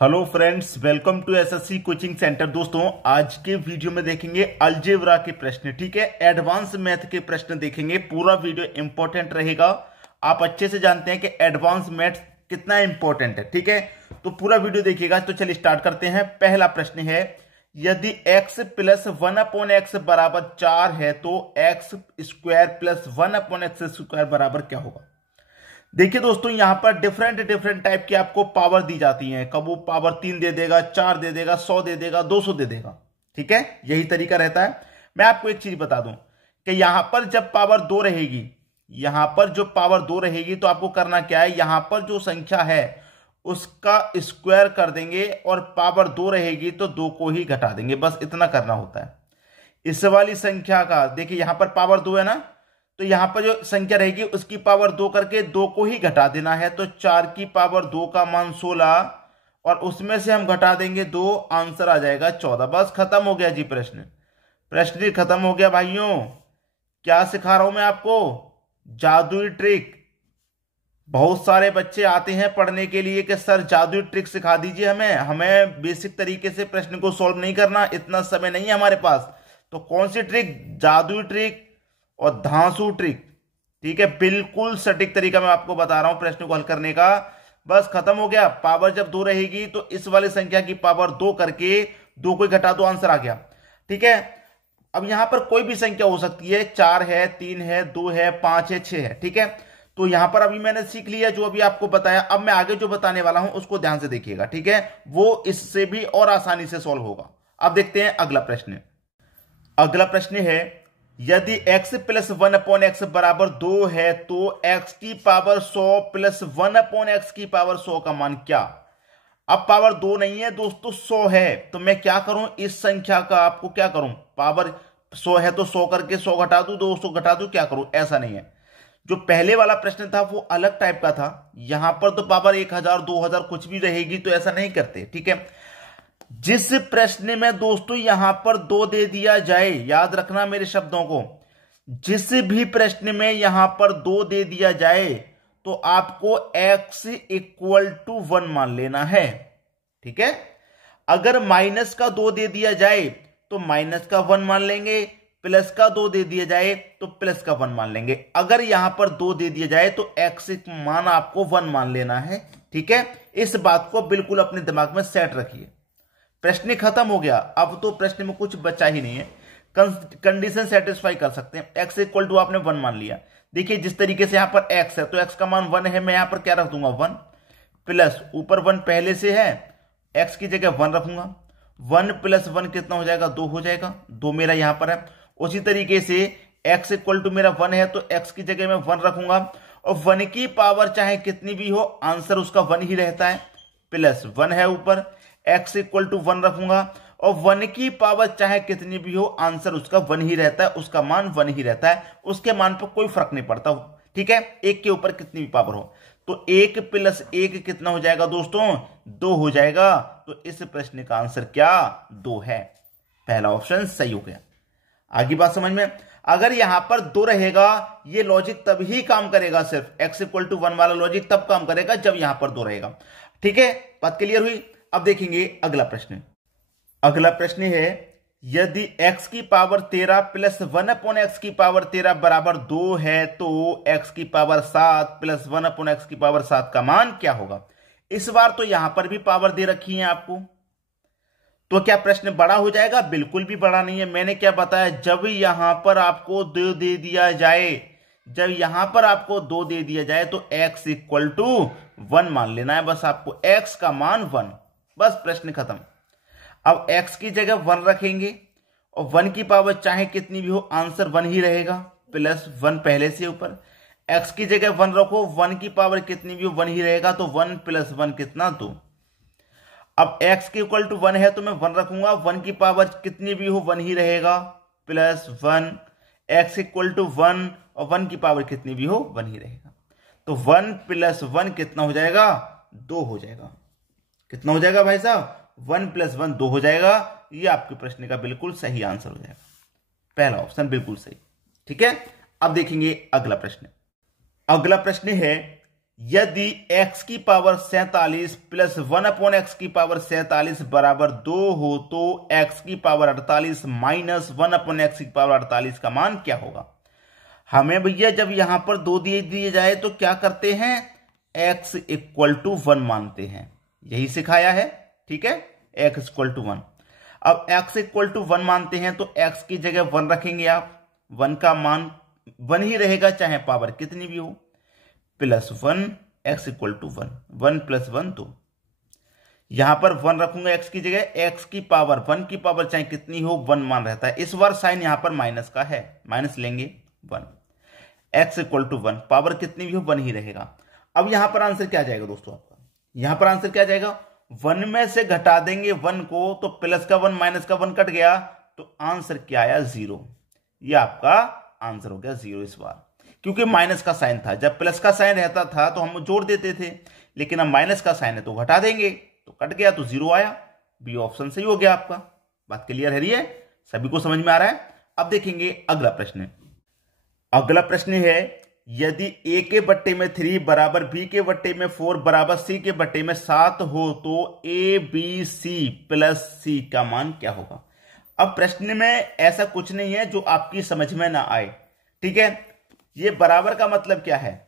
Hello friends, welcome to SSC coaching centre. दोस्तों, आज के वीडियो में देखेंगे अलजेब्रा के प्रश्न। ठीक है, एडवांस मैथ के प्रश्न देखेंगे। पूरा वीडियो इंपॉर्टेंट रहेगा। आप अच्छे से जानते हैं कि एडवांस मैथ कितना इंपॉर्टेंट है। ठीक है, तो पूरा वीडियो देखिएगा। तो चलिए स्टार्ट करते हैं। पहला प्रश्न है, यदि x प्लस 1/x बराबर 4 है तो x square plus 1/x square बराबर क्या होगा। देखिए दोस्तों, यहां पर डिफरेंट टाइप की आपको पावर दी जाती है। कब वो पावर 3 दे देगा, 4 दे देगा, 100 दे देगा, 200 दे देगा। ठीक है, यही तरीका रहता है। मैं आपको एक चीज बता दूं कि यहां पर जब पावर 2 रहेगी, यहां पर जो पावर 2 रहेगी तो आपको करना क्या है, यहां पर जो संख्या है उसका स्क्वायर कर देंगे और पावर 2 रहेगी तो 2 को ही घटा देंगे। बस इतना करना होता है। इस वाली संख्या का देखिए, यहां पर पावर 2 है ना, तो यहां पर जो संख्या रहेगी उसकी पावर 2 करके 2 को ही घटा देना है। तो 4 की पावर 2 का मान 16 और उसमें से हम घटा देंगे 2, आंसर आ जाएगा 14। बस खत्म हो गया जी प्रश्न। प्रश्न ही खत्म हो गया भाइयों। क्या सिखा रहा हूं मैं आपको? जादुई ट्रिक। बहुत सारे बच्चे आते हैं पढ़ने के लिए कि सर जादुई ट्रिक सिखा दीजिए हमें बेसिक तरीके से प्रश्न को सॉल्व नहीं करना, इतना समय नहीं है हमारे पास। तो कौन सी ट्रिक? जादुई ट्रिक और धांसू ट्रिक। ठीक है, बिल्कुल सटीक तरीका मैं आपको बता रहा हूं प्रश्न को हल करने का। बस खत्म हो गया। पावर जब 2 रहेगी तो इस वाली संख्या की पावर 2 करके 2 को घटा दो, आंसर आ गया। ठीक है, अब यहां पर कोई भी संख्या हो सकती है। 4 है, 3 है, 2 है, 5 है, 6 है। ठीक है, तो यहां पर अभी मैंने सीख लिया जो अभी आपको बताया। अब मैं आगे जो बताने वाला हूं उसको ध्यान से देखिएगा। ठीक है, वो इससे भी और आसानी से सॉल्व होगा। अब देखते हैं अगला प्रश्न। अगला प्रश्न है, यदि x प्लस 1/x बराबर 2 है तो x की पावर 100 प्लस 1/x की पावर 100 का मान क्या। अब पावर 2 नहीं है दोस्तों, 100 है। तो मैं क्या करूं, इस संख्या का आपको क्या करूं, पावर 100 है तो 100 करके 100 घटा दूं, 200 घटा दूं, क्या करूं? ऐसा नहीं है। जो पहले वाला प्रश्न था वो अलग टाइप का था। यहां पर तो पावर 1000 2000 कुछ भी रहेगी, तो ऐसा नहीं करते। ठीक है, जिस प्रश्न में दोस्तों यहां पर 2 दे दिया जाए, याद रखना मेरे शब्दों को, जिस भी प्रश्न में यहां पर 2 दे दिया जाए तो आपको x इक्वल टू 1 मान लेना है। ठीक है, अगर माइनस का 2 दे दिया जाए तो माइनस का 1 मान लेंगे, प्लस का 2 दे दिया जाए तो प्लस का 1 मान लेंगे। अगर यहां पर 2 दे दिया जाए तो x मान आपको 1 मान लेना है। ठीक है, इस बात को बिल्कुल अपने दिमाग में सेट रखिए। प्रश्न खत्म हो गया। अब तो प्रश्न में कुछ बचा ही नहीं है। कंडीशन सेटिस्फाई कर सकते हैं। x इक्वल टू आपने 1 मान लिया। देखिए, जिस तरीके से यहां पर x है तो x का मान 1 है। मैं यहां पर क्या रख दूंगा, 1 प्लस ऊपर 1 पहले से है, x की जगह 1 रखूंगा। 1 प्लस 1 कितना हो जाएगा, 2 हो जाएगा। 2 मेरा यहां पर है। उसी तरीके से x इक्वल टू मेरा 1 है तो x की जगह मैं 1 रखूंगा। और 1 की पावर चाहे कितनी भी हो, आंसर उसका 1 ही रहता है। प्लस 1 है ऊपर, x इक्वल टू 1 रखूंगा और 1 की पावर चाहे कितनी भी हो, आंसर उसका 1 ही रहता है। उसका मान 1 ही रहता है, उसके मान पर कोई फर्क नहीं पड़ता। ठीक है, एक के ऊपर कितनी भी पावर हो। तो 1 प्लस 1 कितना हो जाएगा दोस्तों, 2 हो जाएगा। तो इस प्रश्न का आंसर क्या, 2 है। पहला ऑप्शन सही हो गया। आगे बात समझ में। अगर यहां पर 2 रहेगा, ये लॉजिक तभी काम करेगा, सिर्फ x इक्वल टू 1 वाला लॉजिक तब काम करेगा जब यहां पर 2 रहेगा। ठीक है, बात क्लियर हुई। अब देखेंगे अगला प्रश्न। अगला प्रश्न है, यदि x की पावर 13 प्लस 1/x की पावर 13 बराबर 2 है तो x की पावर 7 प्लस 1/x की पावर 7 का मान क्या होगा। इस बार तो यहां पर भी पावर दे रखी है आपको, तो क्या प्रश्न बड़ा हो जाएगा? बिल्कुल भी बड़ा नहीं है। मैंने क्या बताया, जब यहां पर आपको 2 दे दिया जाए, जब यहां पर आपको 2 दे दिया जाए तो x इक्वल टू 1 मान लेना है। बस आपको x का मान 1, बस प्रश्न खत्म। अब x की जगह 1 रखेंगे और 1 की पावर चाहे कितनी भी हो, आंसर 1 ही रहेगा। प्लस 1 पहले से ऊपर, x की जगह 1 रखो, 1 की पावर कितनी भी हो 1 ही रहेगा। तो 1 प्लस 1 कितना, 2। अब x के इक्वल टू 1 है तो मैं 1 रखूंगा, 1 की पावर कितनी भी हो 1 ही रहेगा। प्लस 1, x इक्वल टू 1 और 1 की पावर कितनी भी हो 1 ही रहेगा। तो 1 प्लस 1 कितना हो जाएगा, 2 हो जाएगा। कितना हो जाएगा भाई साहब, 1 प्लस 1 2 हो जाएगा। ये आपके प्रश्न का बिल्कुल सही आंसर हो जाएगा। पहला ऑप्शन बिल्कुल सही। ठीक है, अब देखेंगे अगला प्रश्न। अगला प्रश्न है, यदि x की पावर 47 प्लस 1/x की पावर 47 बराबर 2 हो तो x की पावर 48 माइनस 1/x की पावर 48 का मान क्या होगा। हमें भैया जब यहां पर 2 दिए जाए तो क्या करते हैं, x इक्वल टू 1 मानते हैं, यही सिखाया है। ठीक है, x इक्वल टू 1। अब x इक्वल टू 1 मानते हैं तो x की जगह 1 रखेंगे आप, 1 का मान 1 ही रहेगा चाहे पावर कितनी भी हो, plus 1 x equal to 1, 1 plus 1 2। यहां पर 1 रखूंगा x की जगह, x की पावर 1 की पावर चाहे कितनी हो 1 मान रहता है। इस बार साइन यहां पर माइनस का है, माइनस लेंगे 1, x इक्वल टू 1, पावर कितनी भी हो 1 ही रहेगा। अब यहां पर आंसर क्या जाएगा दोस्तों आपका, यहां पर आंसर क्या जाएगा, 1 में से घटा देंगे 1 को तो प्लस का 1 माइनस का 1 कट गया तो आंसर क्या आया 0। यह आपका आंसर हो गया 0 इस बार, क्योंकि माइनस का साइन था। जब प्लस का साइन रहता था तो हम जोड़ देते थे, लेकिन अब माइनस का साइन है तो घटा देंगे तो कट गया तो 0 आया। बी ऑप्शन सही हो गया आपका। बात क्लियर है, रही है, सभी को समझ में आ रहा है। अब देखेंगे अगला प्रश्न। अगला प्रश्न है, यदि a के बट्टे में 3 बराबर b के बट्टे में 4 बराबर c के बट्टे में 7 हो तो a b c plus c का मान क्या होगा। अब प्रश्न में ऐसा कुछ नहीं है जो आपकी समझ में ना आए। ठीक है, ये बराबर का मतलब क्या है,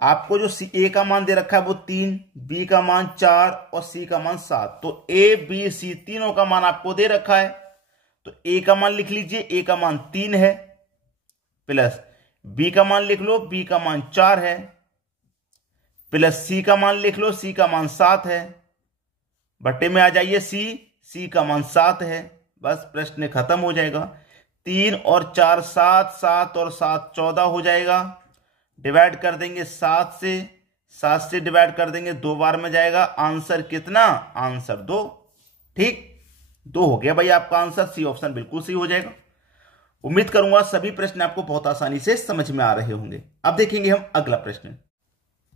आपको जो a का मान दे रखा है वो 3, b का मान 4 और c का मान 7, तो a b c तीनों का मान आपको दे रखा है। तो a का मान लिख लीजिए, a का मान 3 है, प्लस b का मान लिख लो, b का मान 4 है, प्लस c का मान लिख लो, c का मान 7 है, बट्टे में आ जाइए c का मान 7 है। बस प्रश्न खत्म हो जाएगा। 3 और 4 7, 7 और 7 14 हो जाएगा। डिवाइड कर देंगे 7 से डिवाइड कर देंगे 2 बार में जाएगा। आंसर कितना, आंसर 2। ठीक, 2 हो गया भाई आपका आंसर। सी ऑप्शन बिल्कुल सही हो जाएगा। उम्मीद करूंगा सभी प्रश्न आपको बहुत आसानी से समझ में आ रहे होंगे। अब देखेंगे हम अगला प्रश्न।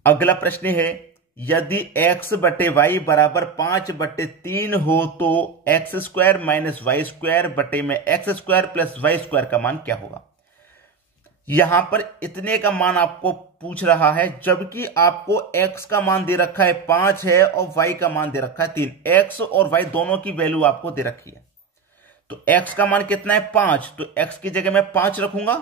अगला प्रश्न है, यदि x बटे वाई बराबर 5/3 हो तो x square minus y square बटे में x square plus y square का मान क्या होगा। यहां पर इतने का मान आपको पूछ रहा है, जबकि आपको x का मान दे रखा है 5 है और y का मान दे रखा है 3। x और y दोनों की वैल्यू आपको दे रखी है। तो x का मान कितना है 5, तो x की जगह मैं 5 रखूंगा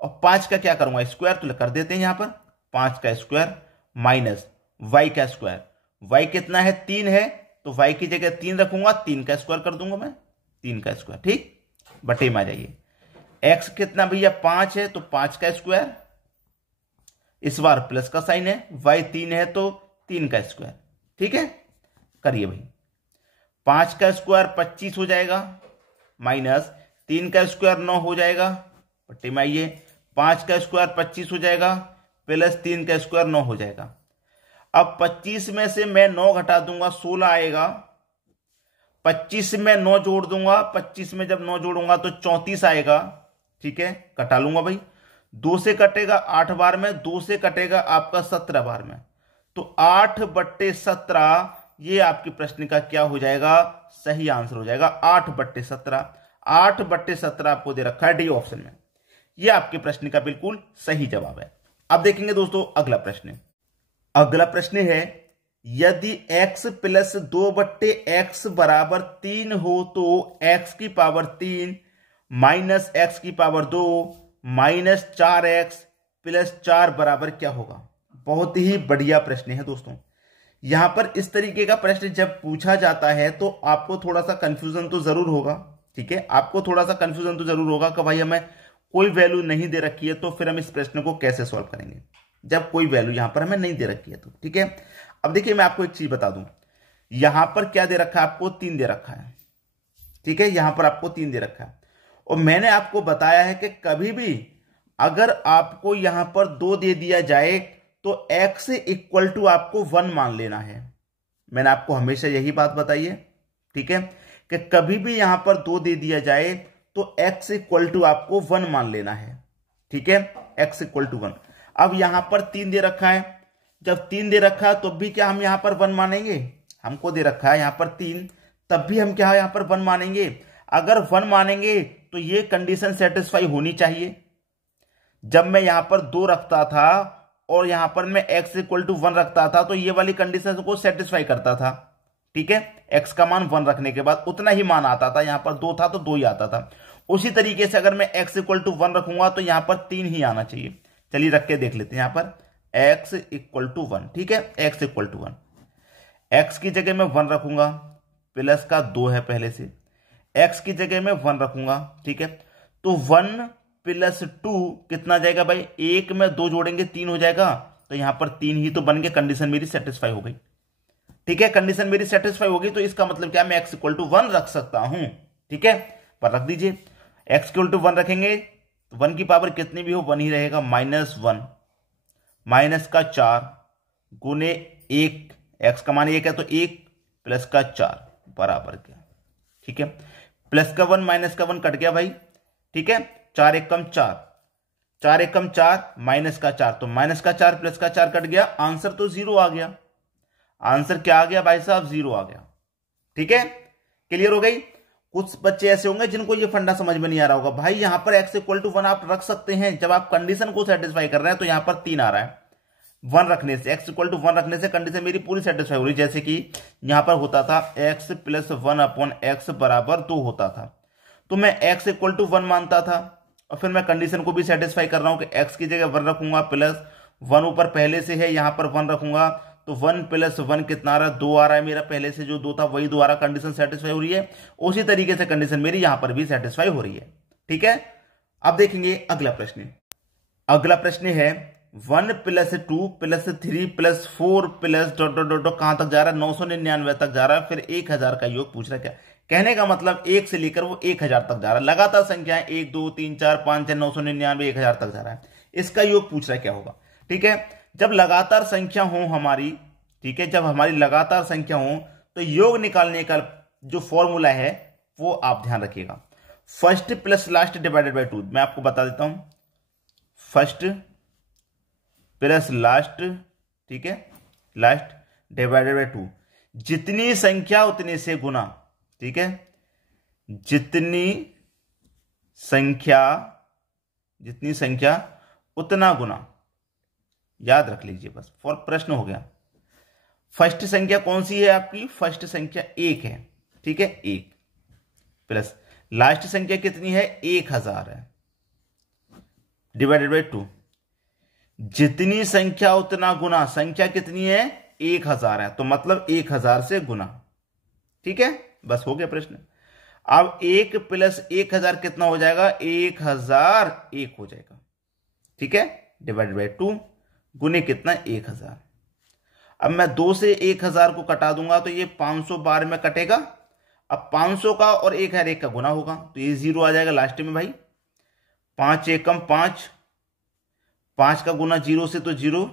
और 5 का क्या करूंगा स्क्वायर, तो कर देते हैं यहां पर 5 का स्क्वायर माइनस y का स्क्वायर। y कितना है 3 है, तो y की जगह 3 रखूंगा, 3 का स्क्वायर कर दूंगा मैं, 3 का स्क्वायर। ठीक, बटे में आ जाइए। x कितना भैया 5 है तो 5 का स्क्वायर, इस बार प्लस का साइन है, y 3 है तो 3 का स्क्वायर। ठीक है, करिए भाई। 5 का स्क्वायर 25 हो जाएगा, माइनस 3 का स्क्वायर 9 हो जाएगा, बटे में आइए। 5 का स्क्वायर 25 हो जाएगा, प्लस 3 का स्क्वायर 9 हो जाएगा। अब 25 में से मैं 9 घटा दूंगा, 16 आएगा। 25 में 9 जोड़ दूंगा, 25 में जब 9 जोड़ूंगा तो 34 आएगा। ठीक है, कटा लूंगा भाई। 2 से कटेगा 8 बार में, 2 से कटेगा आपका 17 बार में, तो 8/17 ये आपके प्रश्न का क्या हो जाएगा, सही आंसर हो जाएगा 8/17। 8/17 आपको दे रखा है डी ऑप्शन में। ये आपके प्रश्न का बिल्कुल सही जवाब है। अब देखेंगे दोस्तों अगला प्रश्न। अगला प्रश्न है, यदि x प्लस 2/x बराबर 3 हो तो x की पावर 3 माइनस x की पावर 2 माइनस 4x प्लस 4 बराबर क्या होगा। बहुत ही बढ़िया प्रश्न है दोस्तों। यहां पर इस तरीके का प्रश्न जब पूछा जाता है तो आपको थोड़ा सा कंफ्यूजन तो जरूर होगा। ठीक है, आपको थोड़ा सा कंफ्यूजन तो जरूर होगा कि भाई हमें कोई वैल्यू नहीं दे रखी है तो फिर हम इस प्रश्न को कैसे सॉल्व करेंगे, जब कोई वैल्यू यहां पर हमें नहीं दे रखी है तो। ठीक है, अब देखिए मैं आपको एक चीज बता दूं, यहां पर क्या दे रखा है, आपको 3 दे रखा है। ठीक है, यहां पर आपको 3 दे रखा है और मैंने आपको बताया है कि कभी भी अगर आपको यहां पर 2 दे दिया जाए तो x इक्वल टू आपको 1 मान लेना है। मैंने आपको हमेशा यही बात बताई है। ठीक है, कि कभी भी यहां पर 2 दे दिया जाए तो x इक्वल टू आपको 1 मान लेना है। ठीक है, x इक्वल टू 1। अब यहां पर 3 दे रखा है, जब 3 दे रखा है तो भी क्या हम यहां पर 1 मानेंगे, हमको दे रखा है यहां पर 3, तब भी हम क्या यहां पर 1 मानेंगे। अगर 1 मानेंगे तो ये कंडीशन सेटिस्फाई होनी चाहिए। जब मैं यहां पर 2 रखता था और यहां पर मैं x इक्वल टू 1 रखता था तो ये वाली कंडीशन को सेटिस्फाई करता था। ठीक है, x का मान 1 रखने के बाद उतना ही मान आता था, यहां पर 2 था तो 2 ही आता था। उसी तरीके से अगर मैं x इक्वल टू 1 रखूंगा तो यहां पर 3 ही आना चाहिए। चलिए रख के देख लेते हैं, यहां पर x इक्वल टू 1। ठीक है, x इक्वल टू 1, x की जगह मैं 1 रखूंगा, प्लस का 2 है पहले से, x की जगह मैं 1 रखूंगा। ठीक है, तो 1 प्लस 2 कितना जाएगा भाई, 1 में 2 जोड़ेंगे 3 हो जाएगा, तो यहां पर 3 ही तो बन के कंडीशन मेरी सेटिस्फाई हो गई। ठीक है, कंडीशन मेरी सेटिस्फाई होगी तो इसका मतलब क्या, मैं x इक्वल टू 1 रख सकता हूं। ठीक है, पर रख दीजिए, x इक्वल टू 1 रखेंगे तो 1 की पावर कितनी भी हो 1 ही रहेगा, -1 माइनस का 4 गुने 1, x का मान 1 है तो 1 प्लस का 4 बराबर क्या। ठीक है, प्लस का 1 माइनस का 1 कट गया भाई। ठीक है, 4 एकम 4, 4 एकम 4 माइनस का 4, तो माइनस का 4 प्लस का 4 कट गया, आंसर तो 0 आ गया। आंसर क्या आ गया भाई साहब, 0 आ गया। ठीक है, क्लियर हो गई। कुछ बच्चे ऐसे होंगे जिनको ये फंडा समझ में नहीं आ रहा होगा, भाई यहां पर x इक्वल टू 1 आप रख सकते हैं, जब आप कंडीशन को सेटिस्फाई कर रहे हैं तो यहां पर 3 आ रहा है। 1 रखने से, x इक्वल टू 1 रखने से कंडीशन मेरी पूरी सेटिस्फाई हो रही, जैसे कि यहां पर होता था x प्लस 1 अपॉन x बराबर 2 होता था, तो मैं x इक्वल टू 1 मानता था और फिर मैं कंडीशन को भी सेटिस्फाई कर रहा हूं कि x की जगह 1 रखूंगा, प्लस 1 ऊपर पहले से है, यहां पर 1 रखूंगा तो 1 प्लस 1 कितना आ रहा है, 2 आ रहा है मेरा, पहले से जो 2 था वही 2 आ रहा, कंडीशन सेटिस्फाई हो रही है। उसी तरीके से कंडीशन मेरी यहां पर भी सेटिस्फाई हो रही है। ठीक है, अब देखेंगे अगला प्रश्न। अगला प्रश्न है 1 plus 2 plus 3 plus 4 plus dot dot dot कहां तक जा रहा है, 999 तक जा रहा है, फिर 1000 का योग पूछ रहा है। क्या कहने का मतलब, 1 से लेकर वो 1000 तक जा रहा है, लगातार संख्या है 1 2 3 4 5 6 999 1000 तक जा रहा है, इसका योग पूछ रहा है क्या होगा। ठीक है, जब लगातार संख्या हो हमारी, ठीक है, जब हमारी लगातार संख्या हो तो योग निकालने का जो फॉर्मूला है वो आप ध्यान रखिएगा, first plus last divided by 2। मैं आपको बता देता हूं, फर्स्ट प्लस लास्ट, ठीक है, लास्ट डिवाइडेड बाय 2, जितनी संख्या उतने से गुना। ठीक है, जितनी संख्या उतना गुना, याद रख लीजिए बस, फॉर प्रश्न हो गया। फर्स्ट संख्या कौन सी है आपकी, फर्स्ट संख्या 1 है। ठीक है, 1 प्लस लास्ट संख्या कितनी है, 1000 है, डिवाइडेड बाय 2, जितनी संख्या उतना गुना, संख्या कितनी है 1000 है, तो मतलब 1000 से गुना। ठीक है, बस हो गया प्रश्न। अब 1 प्लस 1000 कितना हो जाएगा, 1001 हो जाएगा। ठीक है, डिवाइडेड बाय 2 गुने कितना, 1000। अब मैं 2 से 1000 को कटा दूंगा तो ये 500 बार में कटेगा। अब 500 का और 1001 का गुना होगा तो ये 0 आ जाएगा लास्ट में भाई। 5 एकम 5, 5 का गुना 0 से तो 0,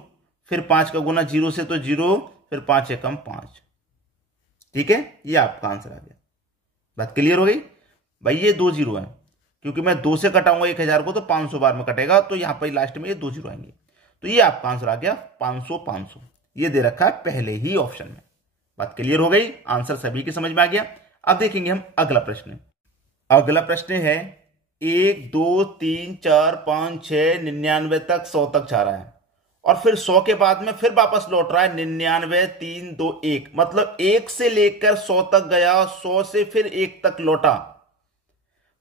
फिर 5 का गुना 0 से तो 0, फिर 5 एकम 5। ठीक है, ये आपका आंसर आ गया। बात क्लियर हो गई भाई, ये 2 0 है, क्योंकि मैं 2 से कटाऊंगा 1000 को तो 500 बार में कटेगा, तो यहां पर लास्ट में ये 2 0 आएंगे, तो ये आपका आंसर आ गया 500 500। ये दे रखा है पहले ही ऑप्शन में। बात क्लियर हो गई, आंसर सभी की समझ में आ गया। अब देखेंगे हम अगला प्रश्न। अगला प्रश्न है 1 2 3 4 5 6 99 तक 100 तक जा रहा है और फिर 100 के बाद में फिर वापस लौट रहा है 99 3 2 1, मतलब 1 से लेकर 100 तक गया, 100 से फिर 1 तक लौटा।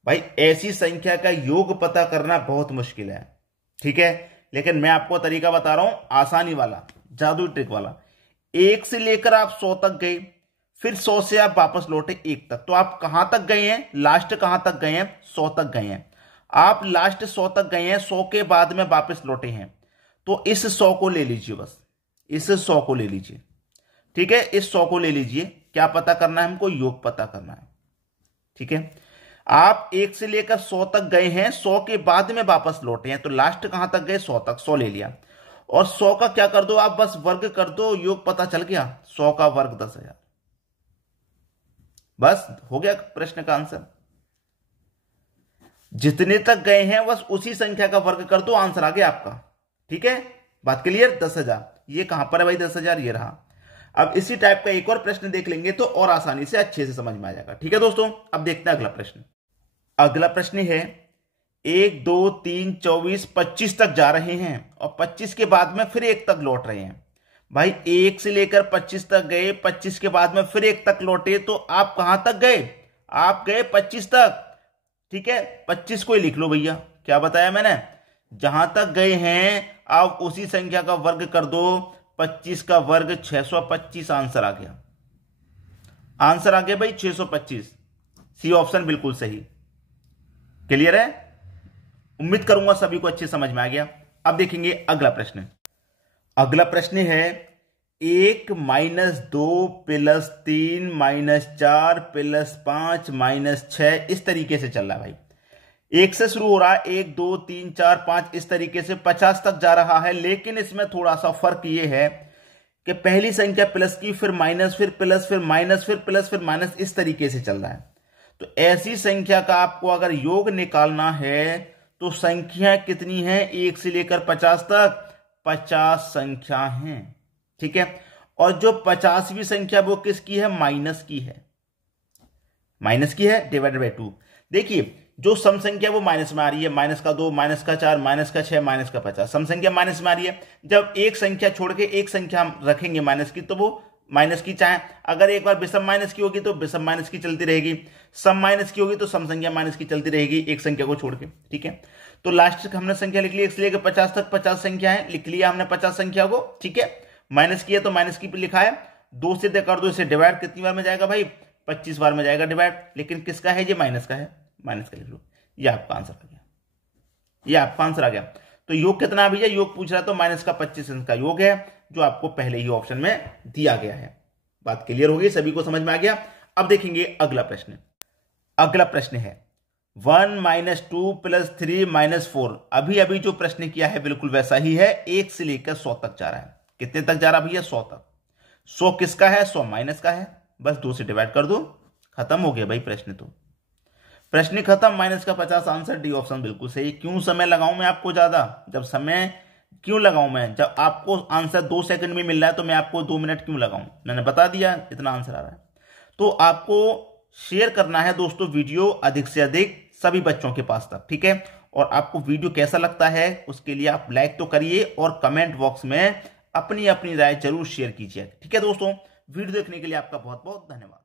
भाई ऐसी संख्या का योग पता करना बहुत मुश्किल है। ठीक है, लेकिन मैं आपको तरीका बता रहा हूं, आसानी वाला, जादू ट्रिक वाला। 1 से लेकर आप 100 तक गए, फिर 100 से आप वापस लौटे 1 तक, तो आप कहां तक गए हैं, लास्ट कहां तक गए हैं, 100 तक गए हैं। आप लास्ट 100 तक गए हैं, 100 के बाद में वापस लौटे हैं, तो इस 100 को ले लीजिए, बस इस 100 को ले लीजिए। ठीक है, इस 100 को ले लीजिए। क्या पता करना है हमको, योग पता करना है। ठीक है, आप 1 से लेकर 100 तक गए हैं, 100 के बाद में वापस लौटे हैं, तो लास्ट कहां तक गए, 100 तक, 100 ले लिया। और 100 का क्या कर दो आप, बस वर्ग कर दो, योग पता चल गया, 100 का वर्ग 10,000। बस हो गया प्रश्न का आंसर। जितने तक गए हैं बस उसी संख्या का वर्ग कर दो, आंसर आ गया आपका। ठीक है, बात क्लियर। 10,000 ये कहां पर है भाई, 10,000 ये रहा। अब इसी टाइप का एक और प्रश्न देख लेंगे तो और आसानी से अच्छे से समझ में आ जाएगा। ठीक है दोस्तों, अब देखते हैं अगला प्रश्न। अगला प्रश्न है 1 2 3 24 25 तक जा रहे हैं और 25 के बाद में फिर 1 तक लौट रहे हैं। भाई 1 से लेकर 25 तक गए, 25 के बाद में फिर 1 तक लौटे, तो आप कहां तक गए? आप गए 25 तक। ठीक है, 25 को ही लिख लो भैया। क्या बताया मैंने? जहां तक गए हैं आप उसी संख्या का वर्ग कर दो। 25 का वर्ग 625, आंसर आ गया। आंसर आ गया भाई 625। सी ऑप्शन बिल्कुल सही। क्लियर है? उम्मीद करूंगा सभी को अच्छे समझ में आ गया। अब देखेंगे अगला प्रश्न। अगला प्रश्न है 1 - 2 + 3 - 4 + 5 - 6, इस तरीके से चल रहा है भाई। 1 से शुरू हो रहा है, 1 2 3 4 5, इस तरीके से 50 तक जा रहा है। लेकिन इसमें थोड़ा सा फर्क यह है कि पहली संख्या प्लस की, फिर माइनस, फिर प्लस, फिर माइनस, फिर प्लस, फिर माइनस, इस तरीके से चल रहा है। तो ऐसी संख्या का आपको अगर योग निकालना है तो संख्या कितनी है? 1 से लेकर 50 तक 50 संख्या है। ठीक है, और जो 50वीं संख्या वो किसकी है? माइनस की है। माइनस की है, डिवाइडेड बाय 2। देखिए जो सम संख्या वो माइनस में आ रही है, -2, -4, -6, -50, सम संख्या माइनस में आ रही है। जब एक संख्या छोड़ के एक संख्या हम रखेंगे माइनस की, तो वो माइनस की, चाहे अगर एक बार विषम माइनस की होगी तो विषम माइनस की चलती रहेगी, सम माइनस की होगी तो सम संख्या माइनस की चलती रहेगी, एक संख्या को छोड़ के। ठीक है, तो लास्ट तक हमने संख्या लिख ली, 1 से लेकर 50 तक 50 संख्या है, लिख लिया हमने 50 संख्या को। ठीक है, माइनस किया तो माइनस की पे लिखा है, 2 से कर दो, इसे डिवाइड कितनी बार में जाएगा भाई? 25 बार में जाएगा डिवाइड। लेकिन किसका है? ये माइनस का है, माइनस का लिख लो। ये आपका आंसर आ गया, ये आपका आंसर आ गया। तो योग कितना भैया? योग पूछ रहा तो माइनस का 25 का योग है, जो आपको पहले ही ऑप्शन में दिया गया है। बात क्लियर हो गई, सभी को समझ में आ गया। अब देखेंगे अगला प्रश्न। अगला प्रश्न है 1 - 2 + 3 - 4। अभी अभी जो प्रश्न किया है बिल्कुल वैसा ही है, 1 से लेकर 100 तक जा रहा है। कितने तक जा रहा भैया? 100 तक। 100 किसका है? 100 माइनस का है। बस 2 से डिवाइड कर दो, खत्म हो गया भाई प्रश्न। तो प्रश्न खत्म, माइनस का 50, आंसर डी ऑप्शन बिल्कुल सही। क्यों समय लगाऊं मैं आपको ज्यादा? जब समय क्यों लगाऊं मैं? जब आपको आंसर 2 सेकंड में मिल रहा है तो मैं आपको 2 मिनट क्यों लगाऊं? मैंने बता दिया इतना आंसर आ रहा है। तो आपको शेयर करना है दोस्तों वीडियो अधिक से अधिक सभी बच्चों के पास तक। ठीक है, और आपको वीडियो कैसा लगता है उसके लिए आप लाइक तो करिए और कमेंट बॉक्स में अपनी अपनी राय जरूर शेयर कीजिए। ठीक है दोस्तों, वीडियो देखने के लिए आपका बहुत बहुत धन्यवाद।